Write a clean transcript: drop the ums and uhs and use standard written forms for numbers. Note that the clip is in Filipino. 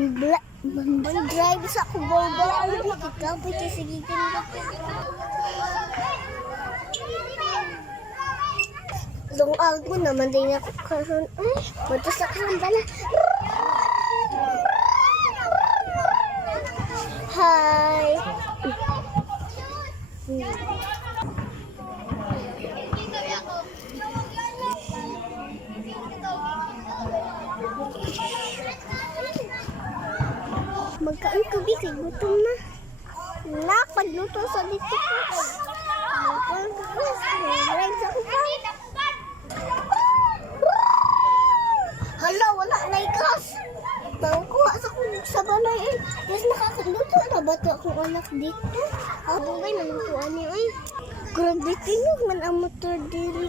Mag-drive sa kuboga. Ikaw, pwede sige ka. Lungag mo naman din ako karon. Ay, matos na karon bala. Hi. Magkain ka di kay gutom na. Pagluto sa dito ko. Drive sa kuboga. Hala, wala na ikas. Kuha sa balay eh. Yes, nakakaluto na ba ito akong anak dito? Abugay, nalutuan niyo eh. Grabe, tinog man ang motor diri.